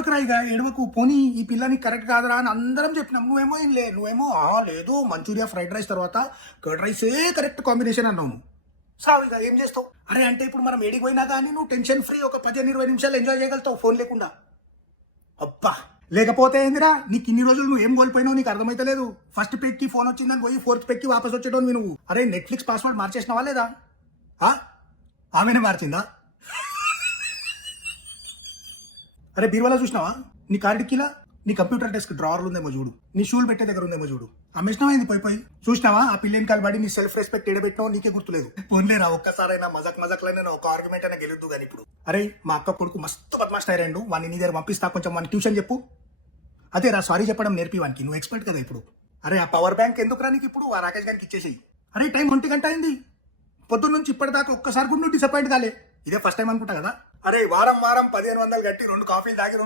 ఏడవకు రాయిగా ఏడవకు పోనీ ఈ పిల్లని కరెక్ట్ కాదురా అని అందరం చెప్పినాం. నువ్వేమో ఏం నువ్వేమో లేదు మంచూరియా ఫ్రైడ్ రైస్ తర్వాత కర్డ్ రైసే కరెక్ట్ కాంబినేషన్ అన్నావు. సావిగా ఏం చేస్తావు? అరే అంటే ఇప్పుడు మనం ఏడికి పోయినా కానీ నువ్వు టెన్షన్ ఫ్రీ ఒక 15-20 నిమిషాలు ఎంజాయ్ చేయగలుగుతావు ఫోన్ లేకుండా. అబ్బా లేకపోతే ఏందిరా నీకు ఇన్ని రోజులు నువ్వు ఏం కోల్పోయినావు నీకు అర్థమైతలేదు. ఫస్ట్ పెక్కి ఫోన్ వచ్చిందని పోయి 4th పెక్కి వాపస్ వచ్చేటోని నువ్వు. అరే నెట్ఫ్లిక్స్ పాస్వర్డ్ మార్చేసినావా లేదా? ఆమెనే మార్చిందా? అరే బీరువాలో చూసినావా? నీ కార్డికిలా నీ కంప్యూటర్ డెస్క్ డ్రావర్లు ఉందేమో చూడు, నీ షూలు పెట్టే దగ్గర ఉందేమో చూడు. అమ్మేసినావా ఏంది పోయి చూసినావా? ఆ పిల్లని కాలబడి నీ సెల్ఫ్ రెస్పెక్ట్ ఎడబెట్టినావు నీకే గుర్తులేదు. పోన్లేరా ఒక్కసారైనా మజాక్లైనా ఒక ఆర్గ్యుమెంట్ అయినా గెలుద్దు కానీ ఇప్పుడు. అరే మా అక్క కొడుకు మస్తు బద్మాష్ అయ్యాడు, వాడిని నీ దగ్గర పంపిస్తా, కొంచెం వాడిని ట్యూషన్ చెప్పు. అదే రా సారీ చెప్పడం నేర్పి వానికి, నువ్వు ఎక్స్పర్ట్ కదా ఇప్పుడు. అరే ఆ పవర్ బ్యాంక్ ఎందుకు రా నీకు ఇప్పుడు? ఆ రాకేష్ గారికి ఇచ్చేసేయి. అరే టైం 1 గంట అయింది, పొద్దున్న నుంచి ఇప్పటిదాకా ఒక్కసారి కూడా నువ్వు డిసప్పాయింట్ కాలే. ఇదే ఫస్ట్ టైం అనుకుంటా కదా. అరే వారం 1500 కట్టి 2 కాఫీలు తాగి